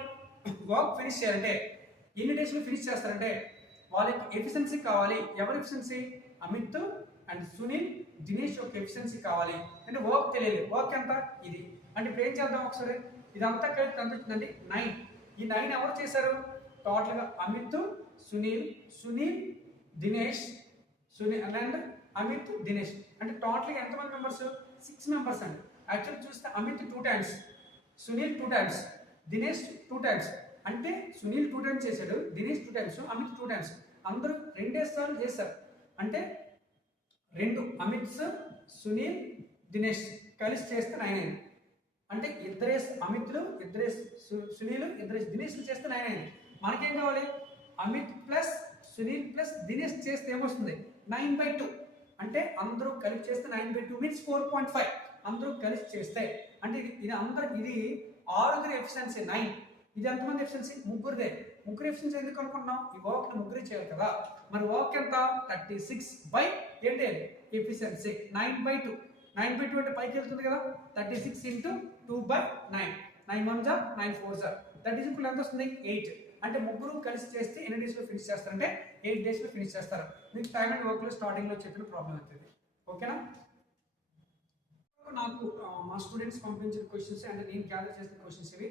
వర్క్ ఫినిష్ చేయాలంటే ఎన్ని డేస్ లో ఫినిష్ చేస్తారంటే వాళ్ళ యొక్క ఎఫిషియన్సీ కావాలి. ఎవరి ఎఫిషియన్సీ, అమిత్ అండ్ సునీల్ దినేష్ యొక్క ఎఫిషియన్సీ కావాలి. అంటే వర్క్ తెలియదు. వర్క్ ఎంత ఇది. అంటే ఇప్పుడు ఏం చేద్దాం ఒకసారి, ఇదంతా కలిపి ఎంత వచ్చిందండి 9. ఈ 9 ఎవరు చేశారు టోటల్ గా, అమిత్ సునీల్ దినేష్ అండ్ అమిత్ దినేష్. అంటే టోటల్ గా ఎంతమంది మెంబర్స్ 6 members అండి. యాక్చువల్ చూస్తే Amit 2 times, Sunil 2 times, Dinesh 2 times. అంటే సునీల్ 2 times చేశాడు, దినేష్ 2 times, అమిత్ 2 times. అందరూ 2 సార్లు చేశారు. అంటే 2 అమిత్స్ సునీల్ దినేష్ కలిసి చేస్తే 9 అయింది. అంటే ఇద్దరే అమిత్లు, ఇద్దరే సునీల్, ఇద్దరే దినేష్లు చేస్తే 9 అయింది. మనకేం కావాలి, అమిత్ ప్లస్ సునీల్ ప్లస్ దినేష్ చేస్తే ఏమొస్తుంది 9/2. అంటే అందరూ కలిసి చేస్తే 9/2 మీన్స్ 4.5. అందరూ కలిసి చేస్తే అంటే ఇది ఆరుగురి ఎఫిషియన్సీ 9. ఇది ఎంతమంది ఎఫిషియన్సీ, ముగ్గురుదే. ముగ్గురు ఎఫిషియన్సీ ఎందుకు అనుకుంటున్నాం, ఈ వర్క్ ముగ్గురు చేయాలి కదా. మరి వర్క్ ఎంత 36 బై ఏంటి ఎఫిషియన్సీ 9/2. 9/2 అంటే పైకి వెళ్తుంది కదా, 36 into 2/9. 9 1 జా 9 4 జా దట్ ఈజ్ ఇప్పుడు ఎంత వస్తుంది 8. అంటే ముగ్గురు కలిసి చేస్తే ఎన్ని డేస్ లో ఫినిష్ చేస్తారంటే 8 days లో ఫినిష్ చేస్తారు. మీకు టైమ్ అండ్ వర్క్ లో స్టార్టింగ్ లో చెప్పిన ప్రాబ్లం అవుతుంది. ఓకేనా. నాకు మా స్టూడెంట్స్ పంపించిన క్వశ్చన్స్ అండ్ నేను గ్యాదర్ చేసిన క్వశ్చన్స్ ఇవి.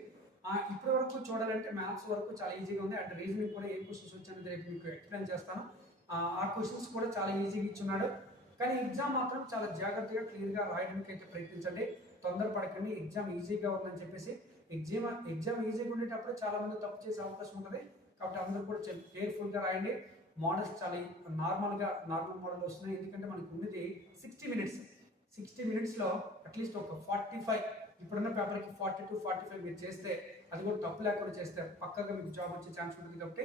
ఇప్పటి వరకు చూడాలంటే మ్యాథ్స్ వరకు చాలా ఈజీగా ఉంది. అండ్ రీజనింగ్ కూడా ఏ క్వశ్చన్స్ వచ్చాయని రేపు మీకు ఎక్స్ప్లెయిన్ చేస్తాను. ఆ క్వశ్చన్స్ కూడా చాలా ఈజీగా ఇచ్చున్నాడు. కానీ ఎగ్జామ్ మాత్రం చాలా జాగ్రత్తగా క్లియర్గా రాయడానికి అయితే ప్రయత్నించండి. తొందరపడకండి. ఎగ్జామ్ ఈజీగా ఉందని చెప్పేసి ఎగ్జామ్ ఈజీగా ఉండేటప్పుడు చాలా మంది తప్పు చేసే అవకాశం ఉంటుంది. కాబట్టి అందరూ కూడా కేర్ఫుల్గా రాయండి. మోడల్స్ చాలా నార్మల్ మోడల్ వస్తున్నాయి. ఎందుకంటే మనకు ఉన్నది 60 minutes లో అట్లీస్ట్ ఒక 45, ఇప్పుడున్న పేపర్కి 42 45 మీరు చేస్తే, అది కూడా తప్పు లేకుండా చేస్తే పక్కగా మీకు జాబ్ వచ్చే ఛాన్స్ ఉంటుంది. కాబట్టి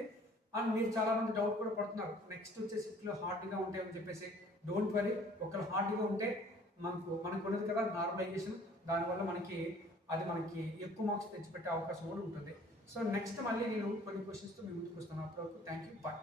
అండ్ మీరు చాలా మంది డౌట్ కూడా పడుతున్నారు, నెక్స్ట్ వచ్చే షిఫ్ట్లో హార్డ్గా ఉంటాయని చెప్పేసి. డోంట్ వరీ, ఒకళ్ళు హార్డ్గా ఉంటే మనకు ఉన్నది కదా నార్మలైజేషన్, దానివల్ల మనకి ఎక్కువ మార్క్స్ తెచ్చిపెట్టే అవకాశం కూడా ఉంటుంది. సో నెక్స్ట్ మళ్ళీ నేను కొన్ని క్వశ్చన్స్తో మీ ముందుకు వస్తాను. అప్పటివరకు థ్యాంక్ యూ, బాయ్.